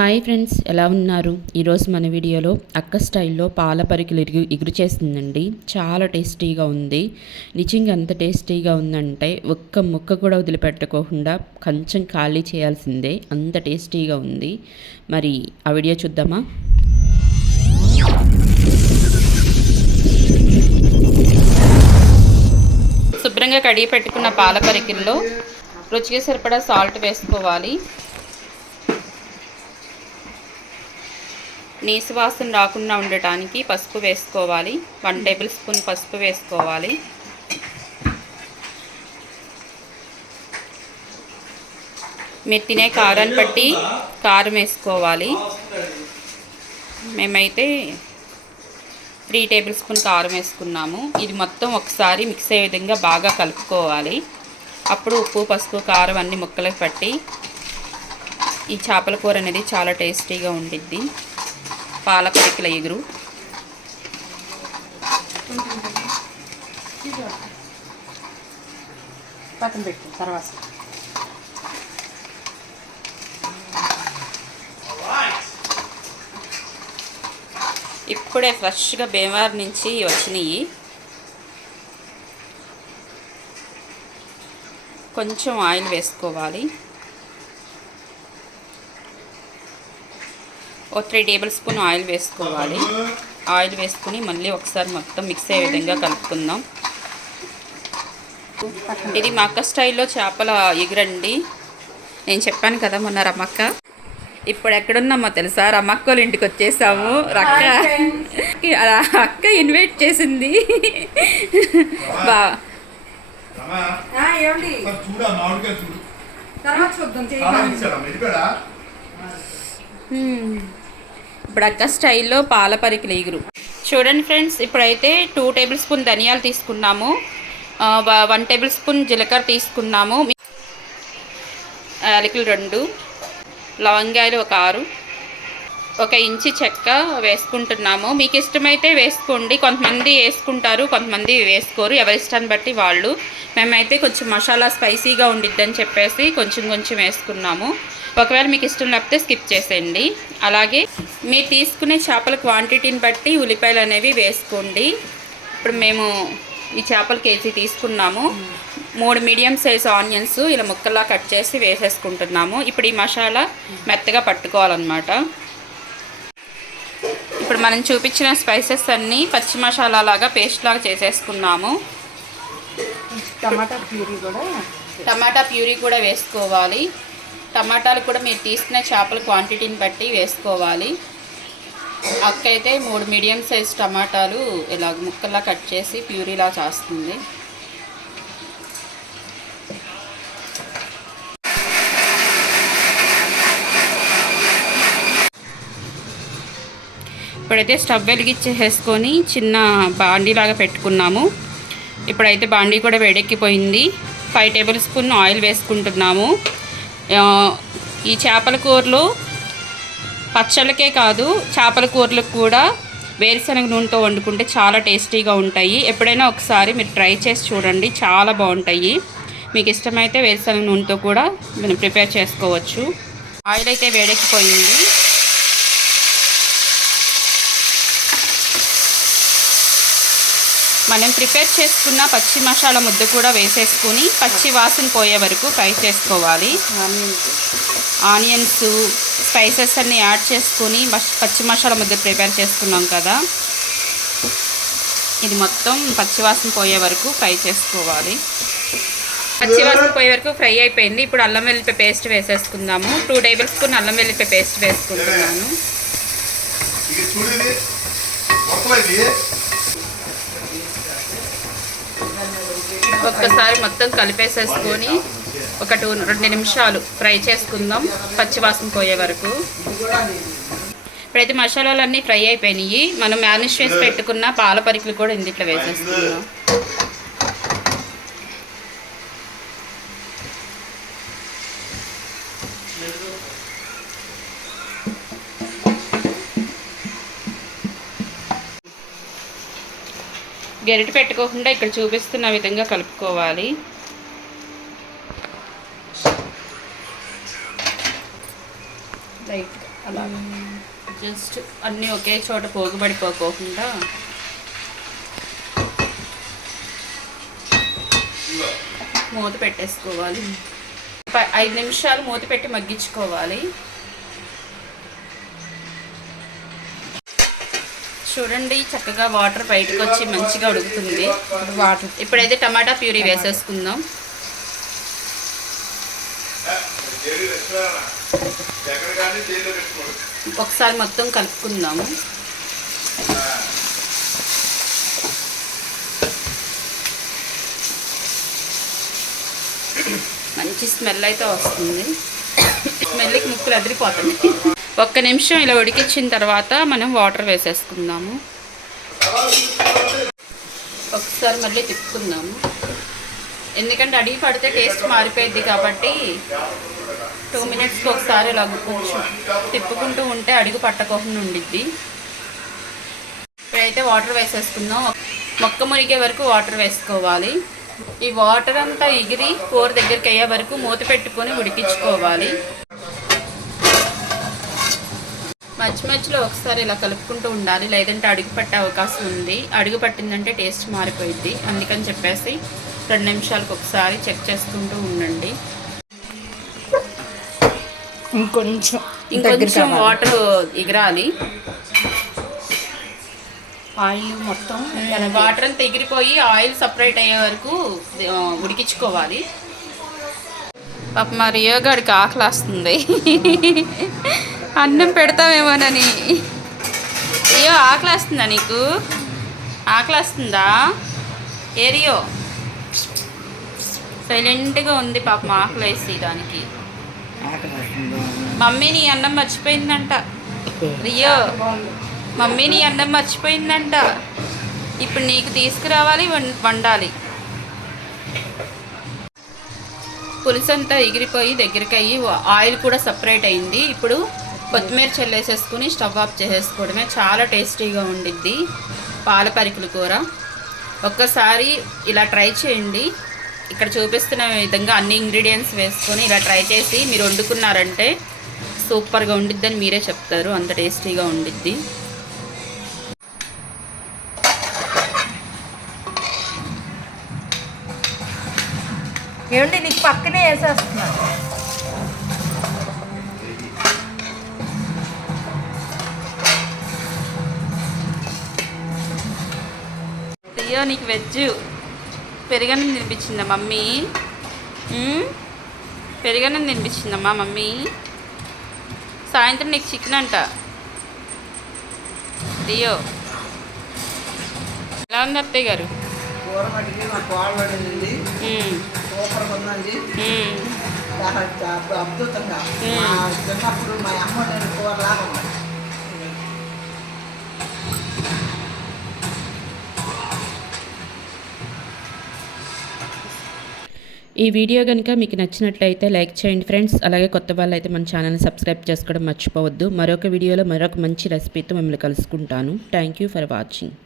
Hi friends, ఎలా ఉన్నారు? ఈరోజు మన వీడియోలో అక్క స్టైల్లో పాల పరికలు ఎగురు చేస్తుందండి. చాలా టేస్టీగా ఉంది. నిజంగా ఎంత టేస్టీగా ఉందంటే ఒక్క ముక్క కూడా వదిలిపెట్టుకోకుండా కొంచెం ఖాళీ చేయాల్సిందే, అంత టేస్టీగా ఉంది. మరి ఆ వీడియో చూద్దామా? శుభ్రంగా కడిగి పెట్టుకున్న పాల పరికిల్లో రుచికి సరిపడా సాల్ట్ వేసుకోవాలి. నీసు వాసన రాకుండా ఉండటానికి పసుపు వేసుకోవాలి. 1 టేబుల్ స్పూన్ పసుపు వేసుకోవాలి. మీరు తినే కారాన్ని బట్టి కారం వేసుకోవాలి. మేమైతే 3 టేబుల్ స్పూన్ కారం వేసుకున్నాము. ఇది మొత్తం ఒకసారి మిక్స్ అయ్యే విధంగా బాగా కలుపుకోవాలి. అప్పుడు ఉప్పు, పసుపు, కారం అన్ని ముక్కలకు పట్టి ఈ చేపల కూర అనేది చాలా టేస్టీగా ఉండిద్ది. పాల పరికల ఎగురు పక్కన పెట్టు తర్వాత. ఇప్పుడే ఫ్రెష్గా భీమవరం నుంచి వచ్చినాయి. కొంచెం ఆయిల్ వేసుకోవాలి. 3 టేబుల్ స్పూన్ ఆయిల్ వేసుకోవాలి. ఆయిల్ వేసుకుని మళ్ళీ ఒకసారి మొత్తం మిక్స్ అయ్యే విధంగా కలుపుకుందాం. ఇది మా అక్క స్టైల్లో చేపల ఎగురండి. నేను చెప్పాను కదా మొన్న రమ్మక్క. ఇప్పుడు ఎక్కడున్నామో తెలుసా? రమ్మక్క వాళ్ళ ఇంటికి వచ్చేసాము. అక్క ఇన్వైట్ చేసింది. బా ఇప్పుడు అక్క స్టైల్లో పాల పరికలు ఎగురు చూడండి ఫ్రెండ్స్. ఇప్పుడైతే 2 టేబుల్ స్పూన్ ధనియాలు తీసుకున్నాము. 1 టేబుల్ స్పూన్ జీలకర్ర తీసుకున్నాము. యాలకులు 2, లవంగాయలు 6, 1 ఇంచు చెక్క వేసుకుంటున్నాము. మీకు ఇష్టమైతే వేసుకోండి. కొంతమంది వేసుకుంటారు, కొంతమంది వేసుకోరు. ఎవరి ఇష్టాన్ని బట్టి వాళ్ళు. మేమైతే కొంచెం మసాలా స్పైసీగా ఉండిద్దని చెప్పేసి కొంచెం వేసుకున్నాము. ఒకవేళ మీకు ఇష్టం లేకపోతే స్కిప్ చేసేయండి. అలాగే మీరు తీసుకునే చేపల క్వాంటిటీని బట్టి ఉల్లిపాయలు అనేవి వేసుకోండి. ఇప్పుడు మేము ఈ చేపలు కేజీ తీసుకున్నాము. 3 మీడియం సైజ్ ఆనియన్స్ ఇలా ముక్కల్లా కట్ చేసి వేసేసుకుంటున్నాము. ఇప్పుడు ఈ మసాలా మెత్తగా పట్టుకోవాలన్నమాట. ఇప్పుడు మనం చూపించిన స్పైసెస్ అన్నీ పచ్చి మసాలా లాగా పేస్ట్ లాగా చేసేసుకున్నాము. టమాటా ప్యూరీ కూడా వేసుకోవాలి. టమాటాలు కూడా మీరు తీసుకునే చేపల క్వాంటిటీని బట్టి వేసుకోవాలి. అక్క అయితే 3 మీడియం సైజ్ టమాటాలు ఇలా ముక్కల్లా కట్ చేసి ప్యూరీలా చేస్తుంది. ఇప్పుడైతే స్టవ్ వెలిగించేసుకొని చిన్న బాండీలాగా పెట్టుకున్నాము. ఇప్పుడైతే బాండీ కూడా వేడెక్కిపోయింది. 5 టేబుల్ స్పూన్ ఆయిల్ వేసుకుంటున్నాము. ఈ చేపల కూరలు పచ్చళ్ళకే కాదు, చేపల కూరలకు కూడా వేరుశనగ నూనెతో వండుకుంటే చాలా టేస్టీగా ఉంటాయి. ఎప్పుడైనా ఒకసారి మీరు ట్రై చేసి చూడండి, చాలా బాగుంటాయి. మీకు ఇష్టమైతే వేరుశనగ నూనెతో కూడా మనం ప్రిపేర్ చేసుకోవచ్చు. ఆయిల్ అయితే వేడెక్కిపోయింది. మనం ప్రిపేర్ చేసుకున్న పచ్చి మసాలా ముద్ద కూడా వేసేసుకొని పచ్చి వాసన పోయే వరకు ఫ్రై చేసుకోవాలి. ఆనియన్స్ స్పైసెస్ అన్నీ యాడ్ చేసుకొని పచ్చి మసాలా ముద్ద ప్రిపేర్ చేసుకున్నాం కదా, ఇది మొత్తం పచ్చి వాసన పోయే వరకు ఫ్రై చేసుకోవాలి. పచ్చి వాసన పోయే వరకు ఫ్రై అయిపోయింది. ఇప్పుడు అల్లం వెల్లిపాయ పేస్ట్ వేసేసుకుందాము. 2 టేబుల్ స్పూన్ అల్లం వెల్లిపాయ పేస్ట్ వేసుకుంటున్నాను. ఒక్కసారి మొత్తం కలిపేసేసుకొని ఒక 2 నిమిషాలు ఫ్రై చేసుకుందాం, పచ్చివాసన పోయే వరకు. ఇప్పుడైతే మసాలాలన్నీ ఫ్రై అయిపోయినాయి. మనం మ్యారినేట్ చేసి పెట్టుకున్న పాల పరికలు కూడా ఇందులో వేసేసుకుందాం. గరిటె పెట్టుకోకుండా ఇక్కడ చూపిస్తున్న విధంగా కలుపుకోవాలి. లైట్గా అలా జస్ట్ అన్నీ ఒకే చోట పోగుబడిపోకుండా మూత పెట్టేసుకోవాలి. 5 నిమిషాలు మూత పెట్టి మగ్గించుకోవాలి. చూడండి చక్కగా వాటర్ బయటకు వచ్చి మంచిగా ఉడుకుతుంది. వాటర్ ఇప్పుడైతే టమాటా ప్యూరీ వేసేసుకుందాం. ఒకసారి మొత్తం కలుపుకుందాము. మంచి స్మెల్ అయితే వస్తుంది. స్మెల్కి ముక్కలు అదిరిపోతుంది. 1 నిమిషం ఇలా ఉడికించిన తర్వాత మనం వాటర్ వేసేసుకుందాము. ఒకసారి మళ్ళీ తిప్పుకుందాము. ఎందుకంటే అడిగి పడితే టేస్ట్ మారిపోయింది కాబట్టి 2 మినిట్స్కి ఒకసారి ఇలా కొంచెం తిప్పుకుంటూ ఉంటే అడుగు పట్టకుండా ఉండిద్ది. ఇప్పుడైతే వాటర్ వేసేసుకుందాం. మొక్క మునిగే వరకు వాటర్ వేసుకోవాలి. ఈ వాటర్ అంతా ఎగిరి కూర దగ్గరికి అయ్యే వరకు మూత పెట్టుకొని ఉడికించుకోవాలి. మధ్యలో ఒకసారి ఇలా కలుపుకుంటూ ఉండాలి, లేదంటే అడుగు పట్టే అవకాశం ఉంది. అడుగు పట్టిందంటే టేస్ట్ మారిపోయింది. అందుకని చెప్పేసి 2 నిమిషాలకు ఒకసారి చెక్ చేసుకుంటూ ఉండండి. ఇంకొంచెం వాటర్ ఎగరాలి. ఆయిల్ మొత్తం వాటర్ అంతా ఎగిరిపోయి ఆయిల్ సపరేట్ అయ్యే వరకు ఉడికించుకోవాలి. పాప మా రియో గాడికి ఆకలి వస్తుంది. అన్నం పెడతామేమోనని. రియో ఆకలి వస్తుందా నీకు? ఆకలి వస్తుందా? ఏ రియో సైలెంట్గా ఉంది పాపం ఆకలి వేసి దానికి. మమ్మీ నీ అన్నం మర్చిపోయిందంట. రియో మమ్మీ నీ అన్నం మర్చిపోయిందంట. ఇప్పుడు నీకు తీసుకురావాలి, వండాలి. పులుసు అంతా ఎగిరిపోయి దగ్గరికి అయ్యి ఆయిల్ కూడా సపరేట్ అయింది. ఇప్పుడు కొత్తిమీర చల్లేసేసుకుని స్టవ్ ఆఫ్ చేసేసుకోవడమే. చాలా టేస్టీగా ఉండిద్ది పాల పరికల కూర. ఒక్కసారి ఇలా ట్రై చేయండి. ఇక్కడ చూపిస్తున్న విధంగా అన్ని ఇంగ్రీడియంట్స్ వేసుకొని ఇలా ట్రై చేసి మీరు వండుకున్నారంటే సూపర్గా ఉండిద్దని మీరే చెప్తారు. అంత టేస్టీగా ఉండిద్ది. ఏమండి నీకు పక్కనే వేసేస్తున్నాను. అయ్యో నీకు వెజ్ పెరుగన్నం తినిపించిందా మమ్మీ? పెరుగన్నం తినిపించిందమ్మా మమ్మీ. సాయంత్రం నీకు చికెన్ అంట. అయ్యో ఎలా ఉంది అత్తయ్య గారు? కూర మట్టికి మా కోడ పడింది. సూపర్గా ఉందండి. అద్భుతంగా మా చిన్నప్పుడు మా అమ్మ నేను కూరలాగా ఉంది. ఈ వీడియో కనుక మీకు నచ్చినట్లయితే లైక్ చేయండి ఫ్రెండ్స్. అలాగే కొత్త వాళ్ళు అయితే మన ఛానల్ని సబ్స్క్రైబ్ చేసుకోవడం మర్చిపోవద్దు. మరొక వీడియోలో మరొక మంచి రెసిపీతో మిమ్మల్ని కలుసుకుంటాను. Thank you for watching.